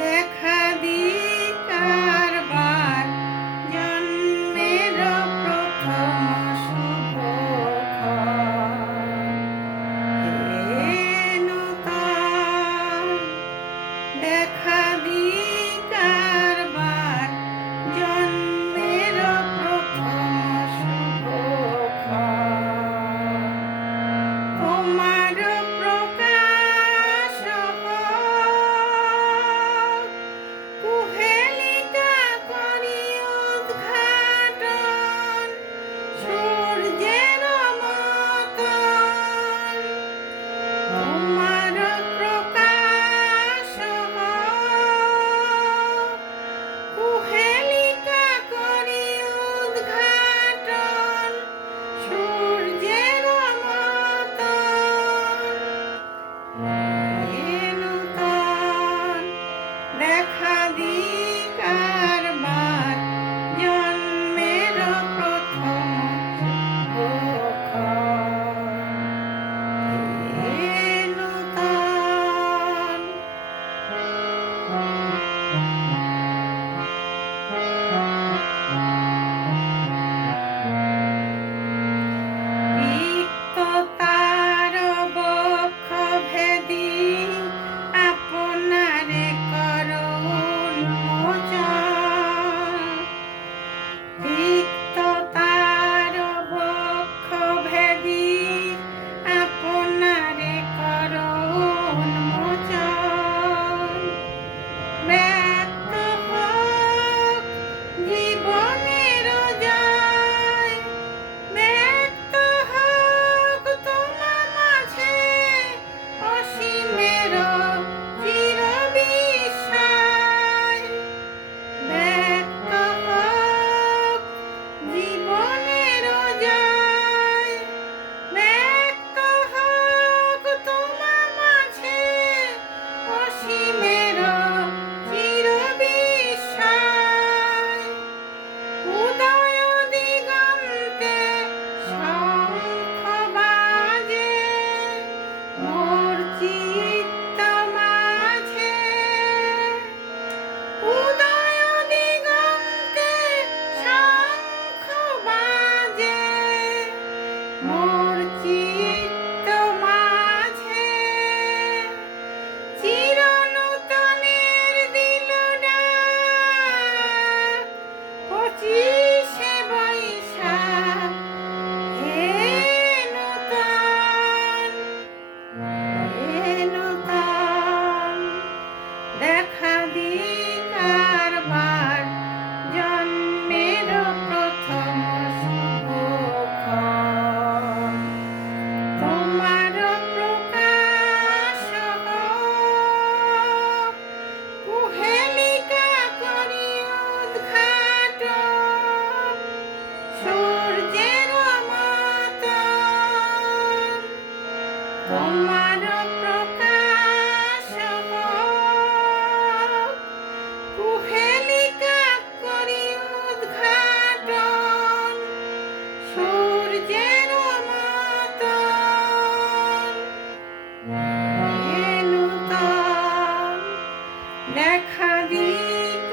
দেখা দেখা দিয়ে দেখা দিই